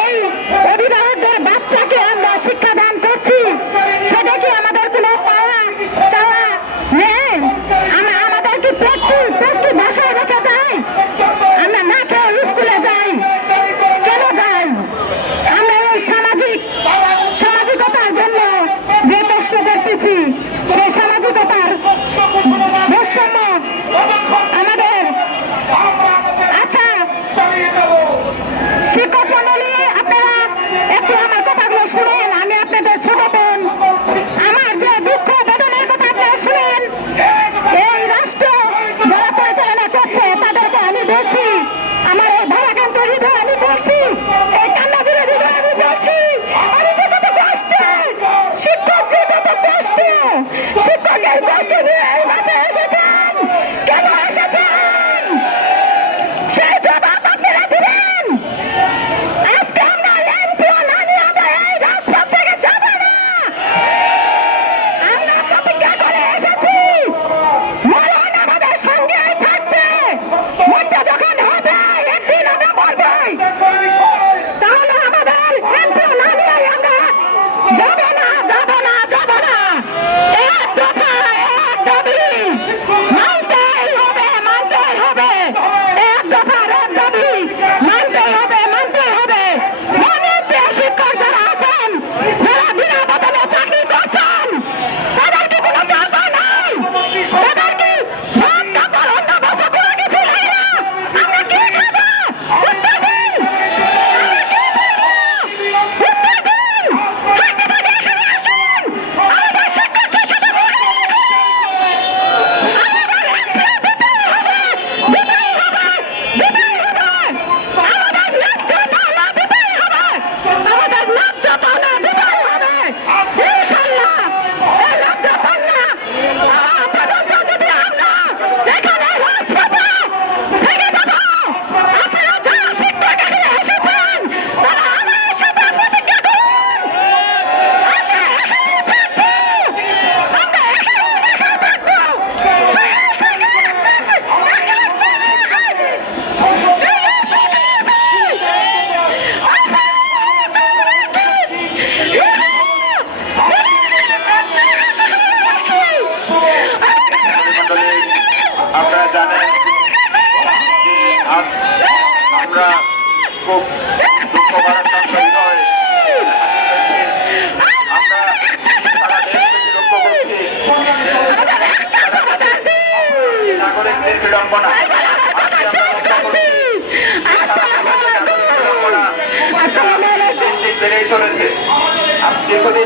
এই অভিভাবকদের বাচ্চাকে আমরা শিক্ষাদান করছি। সেটা কি আমাদের পাওয়া চাওয়া নেই? আমাদের কি পেট্রোল পেট্রোল ভাষা সে তাদের কষ্ট নিয়ে খুব দুঃখ করার সংশয় নয় আমরা সারা দেশকে